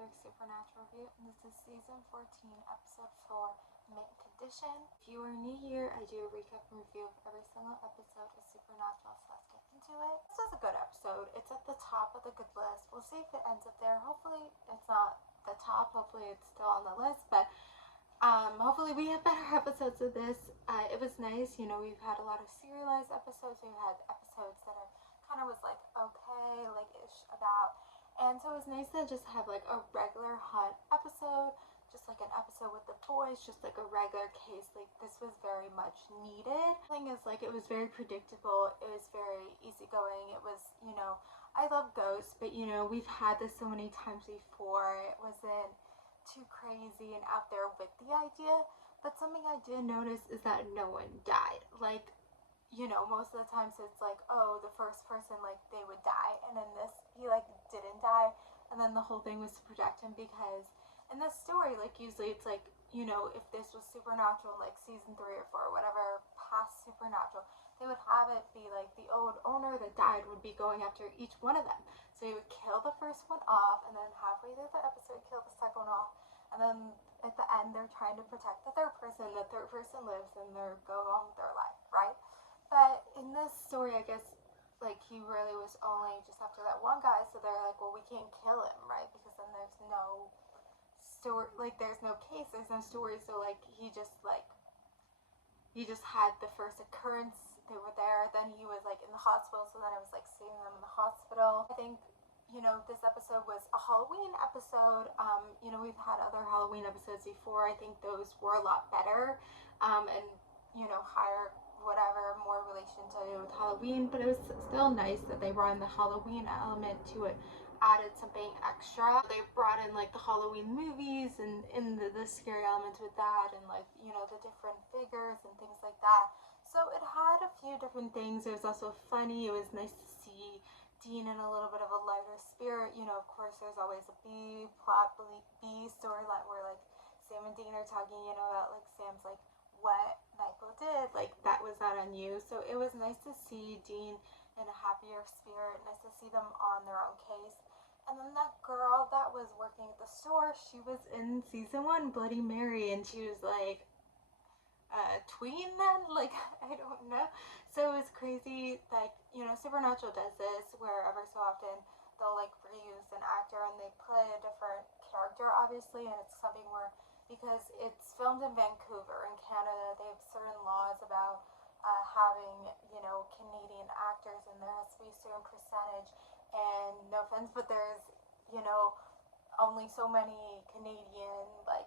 another Supernatural review, and this is season 14, episode 4, Mint Condition. If you are new here, I do a recap and review of every single episode of Supernatural, so let's get into it. This was a good episode. It's at the top of the good list. We'll see if it ends up there. Hopefully it's not the top. Hopefully it's still on the list, but hopefully we have better episodes of this. It was nice. We've had a lot of serialized episodes. We've had episodes that are kind of was like okay, like ish about. And so it was nice to just have like a regular hunt episode, just like an episode with the boys, just like a regular case. Like this was very much needed. The thing is, like, it was very predictable. It was very easygoing. It was, I love ghosts, but we've had this so many times before. It wasn't too crazy and out there with the idea. But something I did notice is that no one died. Like, most of the times it's like, oh, the first person, like, they would die. And in this, he, like, didn't die. And then the whole thing was to protect him because in this story, like, usually it's like, if this was Supernatural, like, season 3 or 4, whatever, past Supernatural, they would have it be, like, the old owner that died would be going after each one of them. So he would kill the first one off, and then halfway through the episode, kill the second one off. And then at the end, they're trying to protect the third person. The third person lives, and they're going on with their life, right? But in this story, I guess, like, he really was only just after that one guy, so they're like, well, we can't kill him, right? Because then there's no story, like, there's no case, there's no story, so, like, he just had the first occurrence, they were there, then he was, like, in the hospital, so then I was, like, seeing them in the hospital. I think, this episode was a Halloween episode. We've had other Halloween episodes before. I think those were a lot better, and, higher whatever, more relation to with Halloween, but it was still nice that they brought in the Halloween element to it, added something extra. They brought in, like, the Halloween movies and in the scary elements with that, and, like, the different figures and things like that. So it had a few different things. It was also funny. It was nice to see Dean in a little bit of a lighter spirit. Of course, there's always a B plot, B storyline where, like, Sam and Dean are talking, that, like, Sam's like, what Michael did, like, that was not on you. So it was nice to see Dean in a happier spirit, nice to see them on their own case. And then that girl that was working at the store, she was in season 1, Bloody Mary, and she was like tween then, like, I don't know. So it was crazy. Like, Supernatural does this where ever so often they'll, like, reuse an actor and they play a different character, obviously, and it's something where, because it's filmed in Vancouver in Canada, they have certain laws about having, Canadian actors, and there has to be a certain percentage. And no offense, but there's, only so many Canadian, like,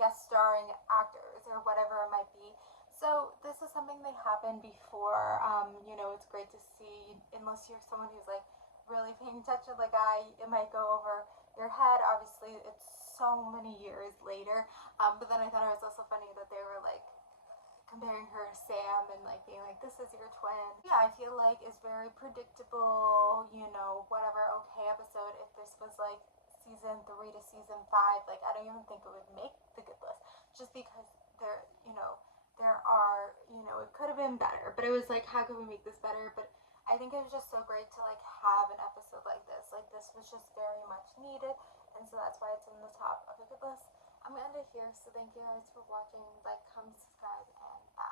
guest starring actors or whatever it might be. So this is something that happened before. It's great to see, unless you're someone who's, like, really paying attention, like it might go over your head. Obviously, it's so many years later. But then I thought it was also funny that they were, like, comparing her to Sam and, like, being like, this is your twin. Yeah, I feel like it's very predictable, whatever, okay episode. If this was, like, season 3 to season 5, like, I don't even think it would make the good list, just because there are, it could have been better, but it was like, how could we make this better? But I think it was just so great to, like, have an episode like this. Like, this was just very much needed, and so that's why it's in the top of the good list. I'm gonna end it here, so thank you guys for watching. Like, comment, subscribe, and bye.